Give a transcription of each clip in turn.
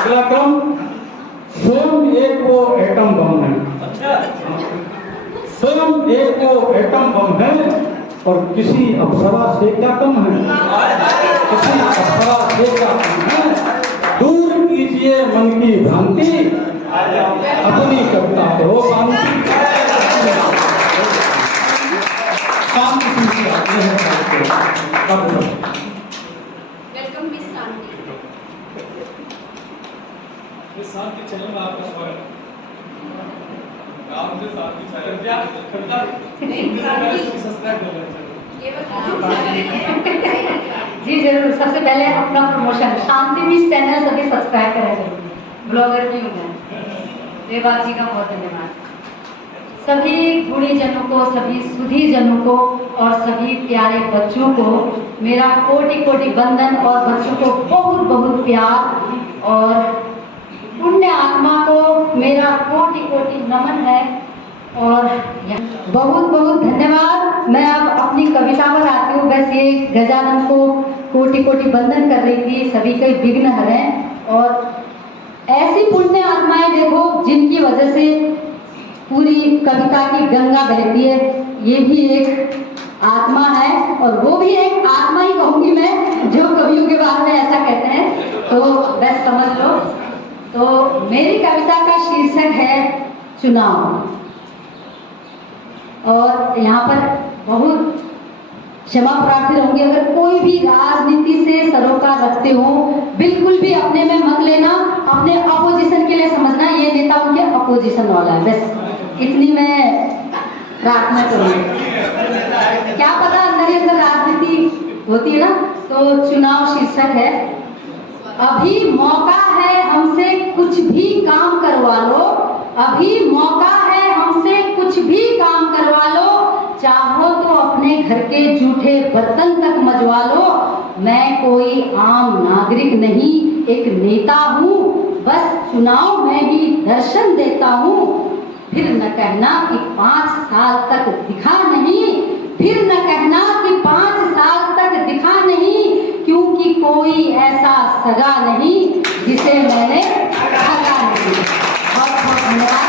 अगला क्रम, स्वयं एक वो एटम बम है। स्वयं एक वो एटम बम है और किसी अप्सरा से क्या कम है, किसी अप्सरा से क्या कम है। दूर कीजिए मन की भ्रांति, अपनी कविता करो शांति। शांति से आते हैं वेलकम मिस शांति। मिस शांति चैनल में आपका स्वागत है। गांव से शांति चैनल सब्सक्राइब कर लें। जी जरूर। सबसे पहले अपना प्रमोशन, शांति मिस चैनल सभी सब्सक्राइब करें जरूर। ब्लॉगर भी हूँ मैं। देवाज जी का बहुत धन्यवाद। सभी गुणीजनों को, सभी सुधीजनों को और सभी प्यारे बच्चों को मेरा कोटि कोटि वंदन और बच्चों को बहुत बहुत प्यार और पुण्य आत्मा को मेरा कोटि कोटि नमन है और बहुत बहुत धन्यवाद। मैं अब अपनी कविता पर आती हूँ। बस ये गजानन को कोटि कोटि वंदन कर रही थी, सभी के विघ्न हरें। और ऐसी पुण्य आत्माएं देखो जिनकी वजह से पूरी कविता की गंगा बहती है। ये भी एक आत्मा है और वो भी एक आत्मा ही कहूँगी मैं, जो कवियों के बारे में ऐसा कहते हैं, तो बस समझ लो। तो मेरी कविता का शीर्षक है चुनाव। और यहाँ पर बहुत क्षमा प्रार्थी रहूंगी अगर कोई भी राजनीति से सरोकार रखते हो, बिल्कुल भी अपने में मत लेना, अपने अपोजिशन के लिए समझना ये नेता उनके अपोजिशन वाला है। बस इतनी मैं प्रार्थना करूंगी। क्या पता अंदर ही अंदर राजनीति होती है ना। तो चुनाव शीर्षक है। अभी मौका है हमसे कुछ भी काम करवा लो, अभी मौका है हमसे कुछ भी काम करवा लो, चाहो तो अपने घर के जूठे बर्तन तक मजवा लो। मैं कोई आम नागरिक नहीं, एक नेता हूँ, बस चुनाव में ही दर्शन देता हूँ। फिर न कहना कि 5 साल तक दिखा नहीं, फिर न कहना कि 5 साल तक दिखा नहीं, क्योंकि कोई ऐसा सगा नहीं जिसे मैंने ठगा नहीं। बहुत बहुत धन्यवाद।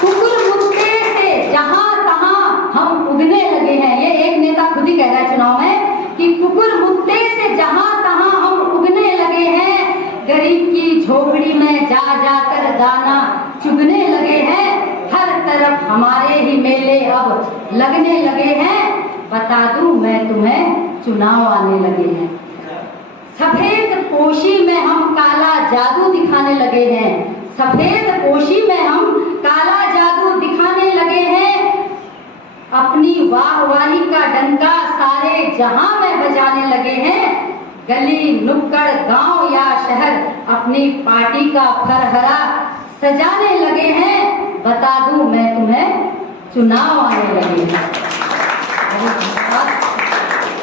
कुकुर मुक्के से जहां तहां हम उगने लगे हैं, ये एक नेता खुद ही कह रहा है चुनाव में कि कुकुर मुक्के से जहां तहां हम उगने लगे हैं, गरीब की झोपड़ी में जा जाकर दाना चुगने लगे हैं, हर तरफ हमारे ही मेले अब लगने लगे हैं। बता दूं मैं तुम्हें चुनाव आने लगे हैं। सफेद पोशी में हम काला जादू दिखाने लगे हैं, सफेद पोशी में हम काला जादू दिखाने लगे हैं। अपनी वाहवाही का डंका सारे जहां में बजाने लगे हैं। गली नुक्कड़ गांव या शहर अपनी पार्टी का फरहरा सजाने लगे हैं। बता दूं मैं तुम्हें चुनाव आने लगे हैं।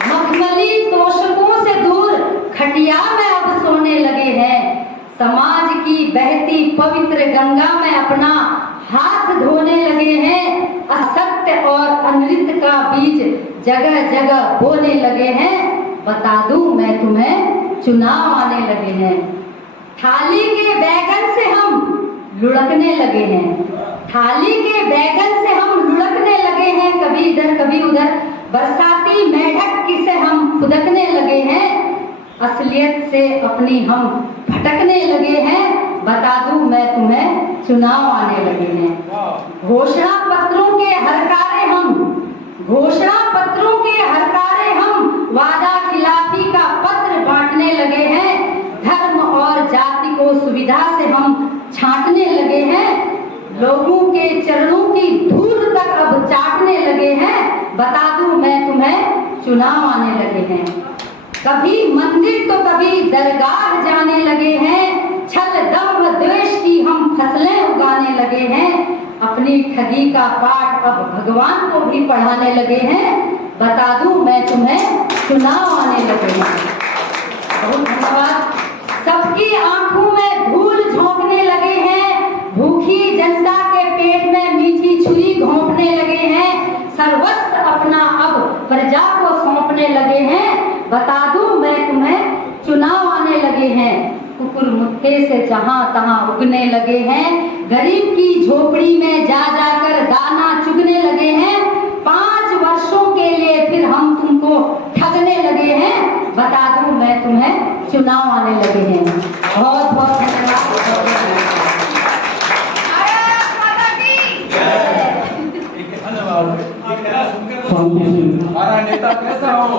मखमली तोशकों से दूर खटिया में अब सोने लगे हैं। समाज की बहती पवित्र गंगा में अपना हाथ धोने लगे हैं। असत्य और अनृत का बीज जगह जगह बोने लगे हैं। बता दूं मैं तुम्हें चुनाव आने लगे हैं। थाली के बैगन से हम लुढ़कने लगे हैं, थाली के बैगन से हम लुढ़कने लगे हैं। कभी इधर कभी उधर बरसाती मेढक से हम फुदकने लगे हैं। असलियत से अपनी हम भटकने लगे हैं। बता दूं मैं तुम्हें चुनाव आने लगे हैं। घोषणा पत्रों के हरकारे हम, घोषणा पत्रों के हरकारे हम वादा खिलाफी का पत्र बांटने लगे हैं। धर्म और जाति को सुविधा से हम छांटने लगे हैं। लोगों के चरणों की धूल तक अब चाटने लगे हैं। बता दूं मैं तुम्हें चुनाव आने लगे हैं। कभी मंदिर तो कभी दरगाह जाने लगे हैं। छल दम्भ द्वेष की हम फसलें उगाने लगे हैं। अपनी ठगी का पाठ अब भगवान को भी पढ़ाने लगे हैं। बता दूं मैं तुम्हें चुनाव आने लगे हैं। बहुत धन्यवाद। सबकी आंखों में धूल झोंकने लगे हैं। भूखी जनता के पेट में मीठी छुरी घोंपने लगे हैं। सर्वस्व अपना अब प्रजा को सौंपने लगे हैं। बता दूं मैं तुम्हें चुनाव आने लगे हैं। कुकुर मुक्के से जहां तहां उगने लगे हैं, गरीब की झोपड़ी में जा जाकर दाना चुगने लगे हैं, 5 वर्षों के लिए फिर हम तुमको ठगने लगे हैं, बता दूं मैं तुम्हें चुनाव आने लगे हैं। बहुत बहुत धन्यवाद। शांति से हमारा नेता कैसा हो?